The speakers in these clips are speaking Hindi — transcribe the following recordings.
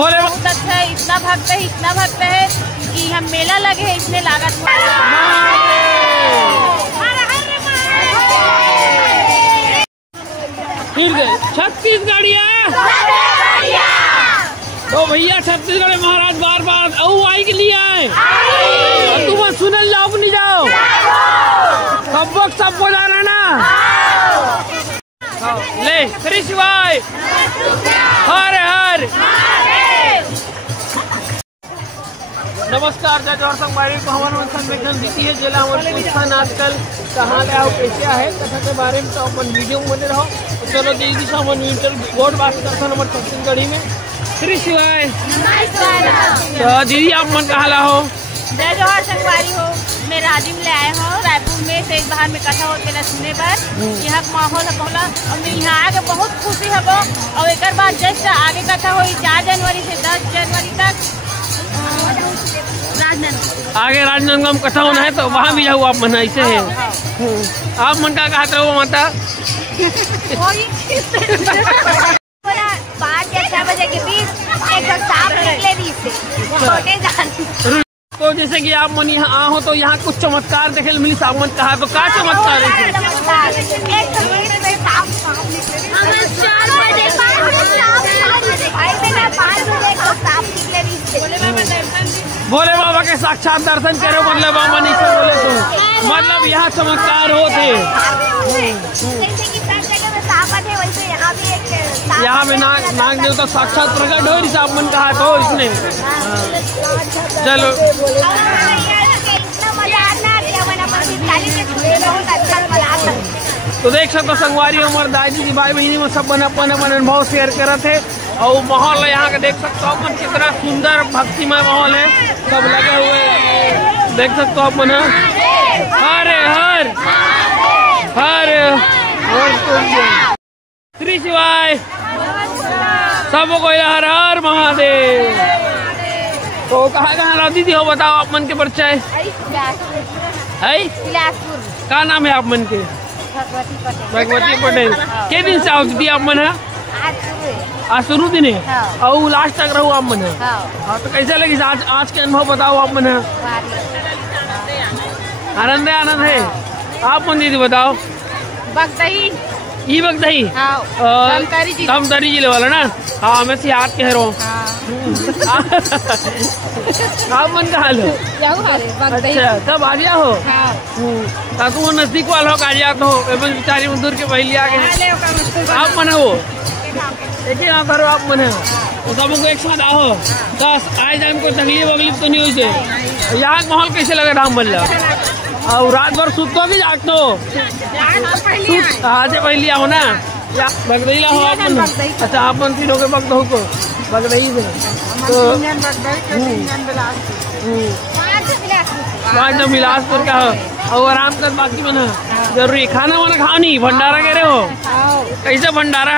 बोले बहुत अच्छा है, इतना भक्त है कि हम मेला लगे है इसमें लागत फिर गए छत्तीसगढ़िया तो भैया छत्तीसगढ़ महाराज बार बार आई के लिए आए तुम सुनल जाओ नहीं जाओ सब वक्त सब बोला रहना ले श्री शिवाय हर हर। नमस्कार जय जोहर संगवारी को हमारे संवेदन बीती है जिला हमारे स्थान आजकल कहाँ गया हो कैसे है कथा के बारे में तो अपन वीडियो में बने रहो। तो चलो दीदी से हम बोर्ड बात करते हैं हमारे छत्तीसगढ़ी में। श्री शिवाय। तो दीदी आप मन कहा हो? जय जोहर संगवारी हो। मैं राजिम ले आए हो रायपुर में से बाहर में कथा होते सुनने पर यहाँ माहौल है बोला और मैं यहाँ आके बहुत खुशी है और एक बाद जैसे आगे कथा हुई 4 जनवरी से 10 जनवरी तक आगे राजनांदगांव कथा होना है तो वहाँ भी जाओ आप मन ऐसे है। आप मन का कहते हो माता 5 या 6 बजे के बीच एक सांप निकले दी तो जैसे कि आप मन यहाँ हो तो यहाँ कुछ चमत्कार देखे मिली साहब मन कहा तो क्या चमत्कार भोले बाबा के साक्षात दर्शन करे मतलब बाबा नहीं बोले तो मतलब यहाँ चमत्कार होते यहाँ में नाग देवता साक्षात प्रकट हो साहब मन कहा तो इसने चलो तो देख सकते संगवारी हमारे दादी जी भाई बहनी में सब अपन अनुभव शेयर करे थे और माहौल यहाँ का देख सकते हो अपन कितना सुंदर भक्तिमय माहौल है सब लगे हुए देख सकते हो अपन हर हर हर श्री शिवाय सबको हर हर महादेव। तो कहाँ रहती थी हो बताओ आप मन के परिचय है क्या नाम है आप मन के? भगवती पटेल। के दिन से आवती थी आप मन है? आज शुरू दिन है और लास्ट तक रहू आप मन है। तो कैसे लगी आज के अनुभव बताओ आप मन है? आनंद है। आप मन दीदी बताओ? ई बगदही धमतरी जिले वाला ना। हाँ मैं सियार कह रहा हूँ। आप मन का हाल हो? अच्छा तब आ गया हो? तुम नजदीक वाला हो काजिया तो बेचारी दूर के पहले आ गए आप मन वो एक यहाँ करो आप मन है तो सबको एक साथ आओ बस आए जाए कोई तकलीफ तो नहीं हुई से। यहाँ का माहौल कैसे लगा राम बल्ला और रात भर सुतो भी जागते हो आज पहले आओ ना या बगदईला हो आप मन? अच्छा आप मन तीनों के वक्त हो को बगदई से तो बिलासपुर का हो और आराम कर बाकी बना जरूरी खाना वाना खाओ नहीं भंडारा कह रहे हो कैसे भंडारा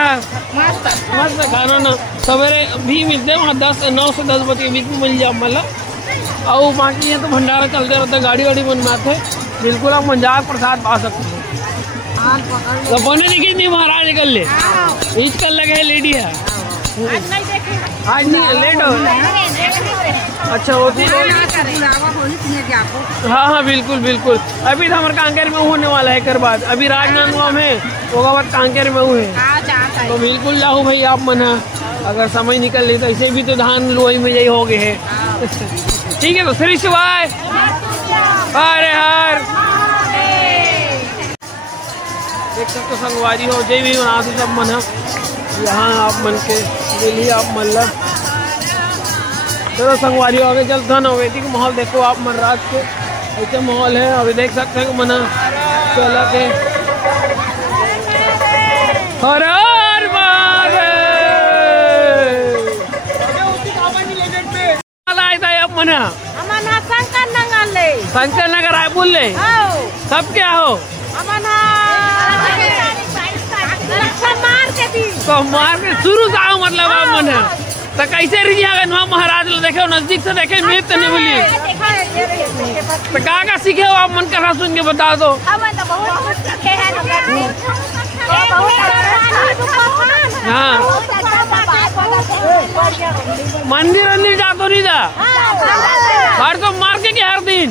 मस्त खाना ना सवेरे भी मिलते वहाँ 9 से 10 बजे के बीच में मिल जाओ मतलब और बाकी है तो भंडारा चलते रहता गाड़ी वाड़ी बन आते बिल्कुल आप मंजार प्रसाद पा सकते हो। तो बने दिखी नहीं महाराज निकल ले ईद कल लगे लेडी है आज नहीं लेट हो। अच्छा होती हाँ बिल्कुल बिल्कुल अभी तो हमारे कांकेर में होने वाला है कर बाद अभी राजनांदगांव में होगा बाद कांकेर में हुए तो बिल्कुल जाओ भाई आप मना अगर समय निकल ले तो ऐसे भी तो धान लोई में यही हो गए है। ठीक है तो श्री शिवाय हर हर। देख सकते संगवारी हो जय भी मना सब मन यहाँ आप मन के दिल्ली आप मल्ला चलो संगवारी हो आगे चलता ना वैदिक माहौल देखो आप मन रात के ऐसे माहौल है अभी देख सकते हैं मना चला के हर हर मना शंकर नगर रायपुर ले सब क्या हो तो मार के शुरू से आओ मतलब आप मन तो कैसे रही महाराज देखे नजदीक से देखे मैं तो नहीं बोली तो का सीखे हो आप मन कथा सुन के बता दो। हाँ मंदिर अंदर जा तो नहीं जा हर तो मार के हर दिन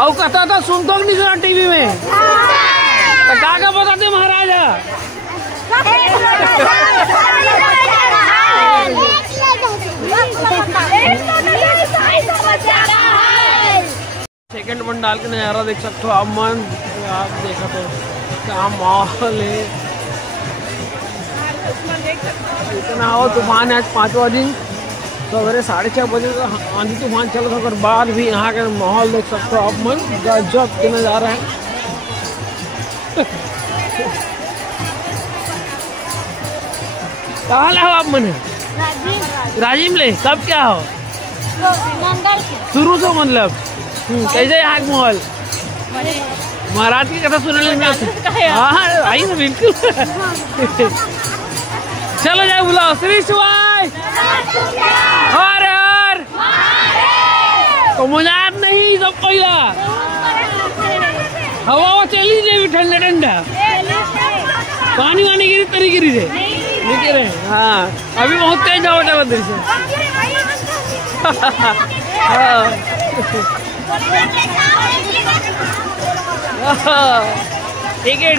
और कथा तो सुन तो नहीं सुना टीवी में तो का बताते महाराजा सेकंड पंडाल का नज़ारा देख सकते हो आप मन आप देखा तो क्या माहौल है इतना हो तूफान है आज 5वां दिन सवेरे 6:30 बजे का आंधी तूफान चल रहा है बाद भी यहाँ का माहौल देख सकते हो आप मन गजब के नज़ारा है कहाँ हो आप मन राजीव ले कब क्या हो शुरू से मतलब कैसे यहाँ का माहौल महाराज की कथा सुनने में हाँ आई ना बिल्कुल चलो जाए बुलाओ श्री शिवाय हर हर तो मजाक नहीं सब पहिला हवा चली नहीं ठंडा ठंडा पानी वानी गिरी तरी गिरी रे नहीं गिरे हाँ अभी बहुत तेज हवा है बंदर से ठीक है